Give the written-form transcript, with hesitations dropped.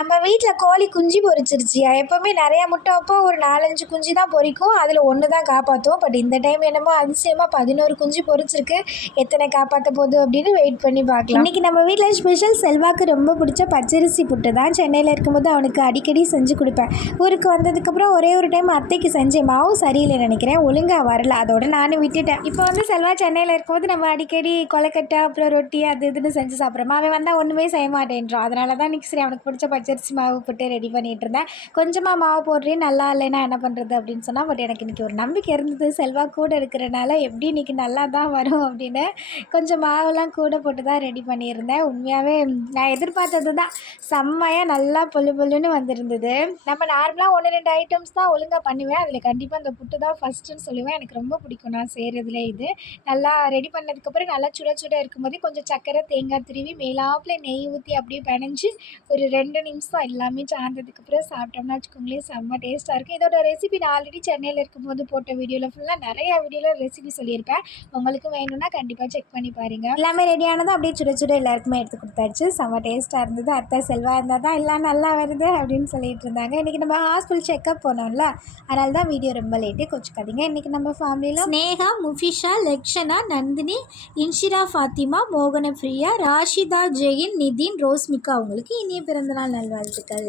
நம்ம வீட்டில் கோழி குஞ்சு பொரிச்சிருச்சியா. எப்போவுமே நிறையா முட்டை வைப்போம், ஒரு 4-5 குஞ்சு தான் பொரிக்கும், அதில் ஒன்று தான் காப்பாற்றும். பட் இந்த டைம் என்னமோ அதிசயமாக 11 குஞ்சு பொரிச்சிருக்கு. எத்தனை காப்பாற்ற போகுது அப்படின்னு வெயிட் பண்ணி பார்க்கலாம். இன்றைக்கி நம்ம வீட்டில் ஸ்பெஷல் செல்வாக்கு ரொம்ப பிடிச்ச பச்சரிசி புட்டு தான். சென்னையில் இருக்கும்போது அவனுக்கு அடிக்கடி செஞ்சு கொடுப்பேன். ஊருக்கு வந்ததுக்கப்புறம் ஒரே ஒரு டைம் அத்தைக்கு செஞ்சேன். மாவு சரியில்லை நினைக்கிறேன், ஒழுங்காக வரல, அதோட நானும் விட்டுட்டேன். இப்போ செல்வா சென்னையில் இருக்கும்போது நம்ம அடிக்கடி கொலைக்கட்டை அப்புறம் ரொட்டி அது இதுன்னு செஞ்சு சாப்பிட்றோமா. அவன் வந்தால் ஒன்றுமே செய்ய மாட்டேன்றான். அதனால தான் இன்றைக்கி சரி அவனுக்கு பிடிச்ச பச்சரிசி மாவு போட்டு ரெடி பண்ணிகிட்டு இருந்தேன். கொஞ்சமாக மாவு போடுறேன், நல்லா இல்லைன்னா என்ன பண்ணுறது அப்படின்னு சொன்னால், பட் எனக்கு இன்றைக்கி ஒரு நம்பிக்கை இருந்தது, செல்வா கூட இருக்கிறனால எப்படி இன்றைக்கி நல்லா தான் வரும் அப்படின்னு கொஞ்சம் மாவுலாம் கூட போட்டு தான் ரெடி பண்ணியிருந்தேன். உண்மையாகவே நான் எதிர்பார்த்தது தான், செம்மையாக நல்லா பொல்லுன்னு வந்திருந்தது. நம்ம நார்மலாக 1-2 ஐட்டம்ஸ் தான் ஒழுங்காக பண்ணுவேன், அதில் கண்டிப்பாக அந்த புட்டு தான் ஃபஸ்ட்டுன்னு சொல்லுவேன். எனக்கு ரொம்ப பிடிக்கும் நான் செய்கிறதுல. இது நல்லா ரெடி பண்ணதுக்கப்புறம் நல்லா சுட சுட இருக்கும்போது கொஞ்சம் சர்க்கரை தேங்காய் திருவி மேலாப்பில் நெய் ஊற்றி அப்படியே பிணைஞ்சு ஒரு 2 நிமிஷம் எல்லாமே சார்ந்ததுக்கப்புறம் சாப்பிட்டோம்னா வச்சுக்கோங்களேன், செம்ம டேஸ்ட்டாக இருக்கும். இதோட ரெசிபி நான் ஆல்ரெடி சென்னையில் இருக்கும்போது போட்ட வீடியோவில் ஃபுல்லாக நிறையா வீடியோவில் ரெசிபி சொல்லியிருப்பேன். உங்களுக்கு வேணும்னா கண்டிப்பாக செக் பண்ணி பாருங்கள். எல்லாமே ரெடியானதும் அப்படியே சுட சுட எல்லாருக்குமே எடுத்து கொடுத்தாச்சு. செம்ம டேஸ்ட்டாக இருந்தது. அத்தை செல்வா இருந்தால் தான் எல்லாம் நல்லா வருது அப்படின்னு சொல்லிட்டு இருந்தாங்க. இன்றைக்கி நம்ம ஹாஸ்பிட்டல் செக்கப் போனோம்ல, அதனால தான் வீடியோ ரொம்ப லேட்டு, கொஞ்சக்காதீங்க. இன்றைக்கி நம்ம ஃபேமிலியில் ஸ்னேகா, முஃபிஷா, லக்ஷனா, நந்தினி, இன்ஷிரா, ஃபாத்திமா, மோகன பிரியா, ராஷிதா, ஜெயின், நிதின், ரோஸ்மிகா அவங்களுக்கு இனிய பிறந்தநாள் நல்வாழ்த்துக்கள்.